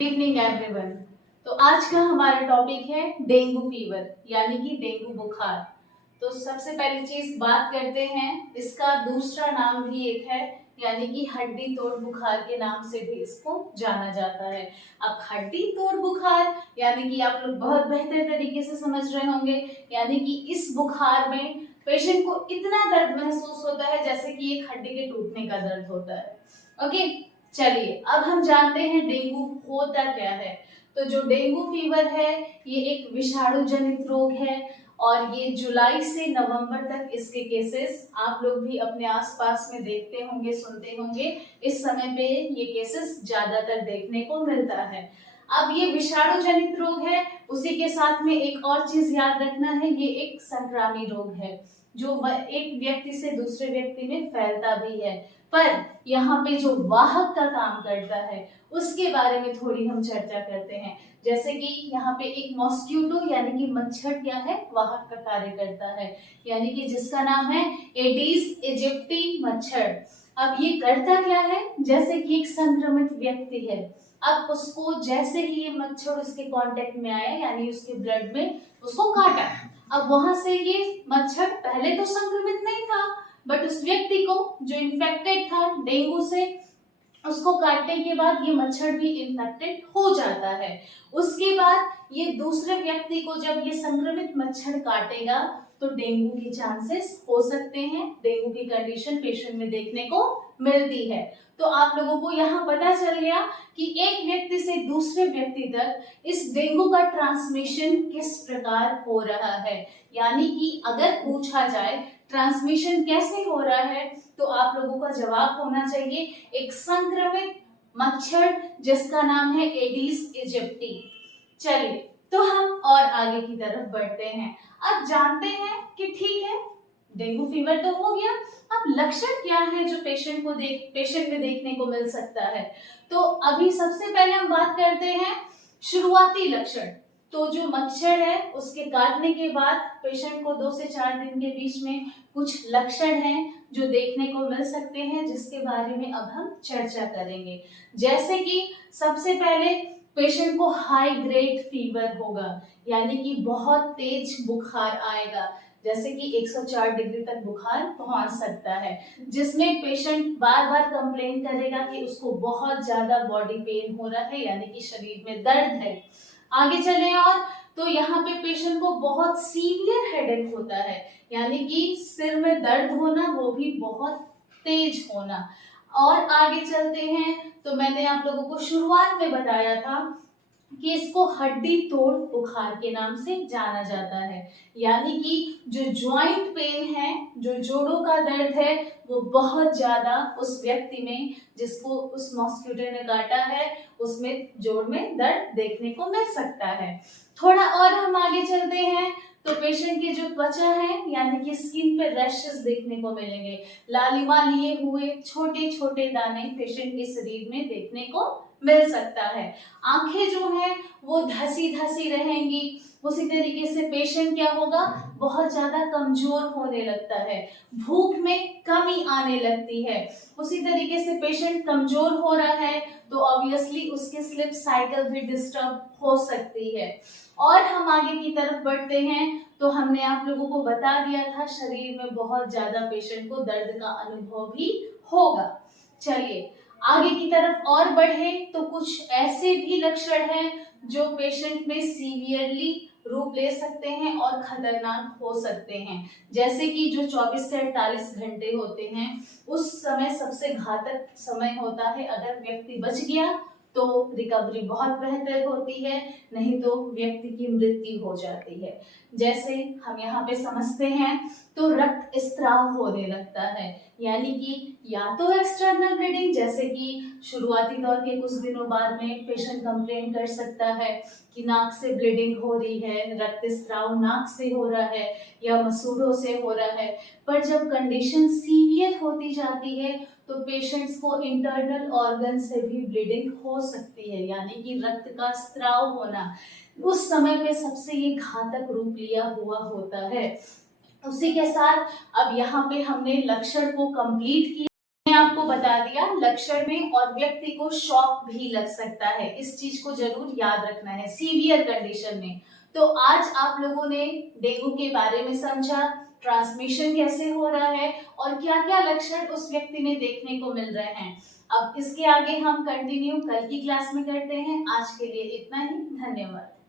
Evening everyone. तो आज का हमारा टॉपिक है डेंगू फीवर यानी कि डेंगू बुखार। तो सबसे पहली चीज बात करते हैं, इसका दूसरा नाम भी एक है यानी कि हड्डी तोड़ बुखार के नाम से भी इसको जाना जाता है। अब हड्डी तोड़ बुखार यानी कि आप लोग बहुत बेहतर तरीके से समझ रहे होंगे, यानी कि इस बुखार में पेशेंट को इतना दर्द महसूस होता है जैसे कि एक हड्डी के टूटने का दर्द होता है। ओके, चलिए अब हम जानते हैं डेंगू होता क्या है। तो जो डेंगू फीवर है ये एक विषाणु जनित रोग है और ये जुलाई से नवंबर तक इसके केसेस आप लोग भी अपने आसपास में देखते होंगे, सुनते होंगे। इस समय पे ये केसेस ज्यादातर देखने को मिलता है। अब ये विषाणु जनित रोग है, उसी के साथ में एक और चीज याद रखना है, ये एक संक्रामी रोग है जो एक व्यक्ति से दूसरे व्यक्ति में फैलता भी है। पर यहाँ पे जो वाहक का काम करता है उसके बारे में थोड़ी हम चर्चा करते हैं। जैसे कि यहाँ पे एक मॉस्क्यूटो यानी कि मच्छर क्या है, वाहक का कार्य करता है, यानी कि जिसका नाम है एडिस इजिप्टी मच्छर। अब ये करता क्या है, जैसे कि एक संक्रमित व्यक्ति है, अब उसको जैसे ही ये मच्छर उसके कांटेक्ट में आया यानी उसके ब्लड में उसको काटा, अब वहां से ये मच्छर पहले तो संक्रमित नहीं था, बट उस व्यक्ति को जो इन्फेक्टेड था डेंगू से, उसको काटने के बाद ये मच्छर भी इन्फेक्टेड हो जाता है। उसके बाद ये दूसरे व्यक्ति को जब ये संक्रमित मच्छर काटेगा तो डेंगू के चांसेस हो सकते हैं, डेंगू की कंडीशन पेशेंट में देखने को मिलती है। तो आप लोगों को यहाँ पता चल गया कि एक व्यक्ति से दूसरे व्यक्ति तक इस डेंगू का ट्रांसमिशन किस प्रकार हो रहा है। यानी कि अगर पूछा जाए ट्रांसमिशन कैसे हो रहा है तो आप लोगों का जवाब होना चाहिए एक संक्रमित मच्छर जिसका नाम है एडिस इजिप्टी। चलिए तो हम और आगे की तरफ बढ़ते हैं। अब जानते हैं कि ठीक है डेंगू फीवर तो हो गया, अब लक्षण क्या है जो पेशेंट में देखने को मिल सकता है। तो अभी सबसे पहले हम बात करते हैं शुरुआती लक्षण। तो जो मच्छर है उसके काटने के बाद पेशेंट को 2 से 4 दिन के बीच में कुछ लक्षण हैं जो देखने को मिल सकते हैं, जिसके बारे में अब हम चर्चा करेंगे। जैसे कि सबसे पहले पेशेंट को हाई ग्रेड फीवर होगा, यानी कि बहुत तेज बुखार आएगा, जैसे कि 104 डिग्री तक बुखार पहुंच सकता है, जिसमें पेशेंट बार बार कंप्लेन करेगा कि उसको बहुत ज्यादा बॉडी पेन हो रहा है, यानी कि शरीर में दर्द है। आगे चले और तो यहाँ पे पेशेंट को बहुत सीवियर हेडेक होता है, यानी कि सिर में दर्द होना, वो भी बहुत तेज होना। और आगे चलते हैं तो मैंने आप लोगों को शुरुआत में बताया था कि इसको हड्डी तोड़ बुखार के नाम से जाना जाता है, यानी कि जो जॉइंट पेन है, जो जोड़ों का दर्द है, वो बहुत ज्यादा उस व्यक्ति में जिसको उस मॉस्क्यूटो ने काटा है उसमें जोड़ में दर्द देखने को मिल सकता है। थोड़ा और हम आगे चलते हैं तो पेशेंट की जो त्वचा है यानी कि स्किन पे रैशेस देखने को मिलेंगे, लालिमा लिए हुए छोटे छोटे दाने पेशेंट के शरीर में देखने को मिल सकता है। आंखें जो है वो धसी धसी रहेंगी। उसी तरीके से पेशेंट क्या होगा, बहुत ज्यादा कमजोर होने लगता है, भूख में कमी आने लगती है। उसी तरीके से पेशेंट कमजोर हो रहा है तो ऑब्वियसली उसके स्लीप साइकिल भी डिस्टर्ब हो सकती है। और हम आगे की तरफ बढ़ते हैं तो हमने आप लोगों को बता दिया था शरीर में बहुत ज्यादा पेशेंट को दर्द का अनुभव भी होगा। चलिए आगे की तरफ और बढ़े तो कुछ ऐसे भी लक्षण हैं जो पेशेंट में सीवियरली रूप ले सकते हैं और खतरनाक हो सकते हैं। जैसे कि जो 24 से 48 घंटे होते हैं उस समय सबसे घातक समय होता है, अगर व्यक्ति बच गया तो रिकवरी बहुत बेहतर होती है, नहीं तो व्यक्ति की मृत्यु हो जाती है। जैसे हम यहाँ पे समझते हैं तो रक्त स्त्राव होने लगता है, यानी कि या तो एक्सटर्नल ब्लीडिंग, जैसे कि शुरुआती दौर के कुछ दिनों बाद में पेशेंट कंप्लेन कर सकता है कि नाक से ब्लीडिंग हो रही है, रक्त स्त्राव नाक से हो रहा है या मसूड़ों से हो रहा है। पर जब कंडीशन सीवियर होती जाती है तो पेशेंट्स को इंटरनल ऑर्गन से भी ब्लीडिंग हो सकती है, यानी कि रक्त का स्त्राव होना उस समय पे सबसे ये घातक रूप लिया हुआ होता है। उसी के साथ अब यहाँ पे हमने लक्षण को कंप्लीट किया। आपको बता दिया लक्षण में, और व्यक्ति को शॉक भी लग सकता है, इस चीज को जरूर याद रखना है सीवियर कंडीशन में। तो आज आप लोगों ने डेंगू के बारे में समझा, ट्रांसमिशन कैसे हो रहा है और क्या क्या लक्षण उस व्यक्ति में देखने को मिल रहे हैं। अब इसके आगे हम कंटिन्यू कल की क्लास में करते हैं। आज के लिए इतना ही, धन्यवाद।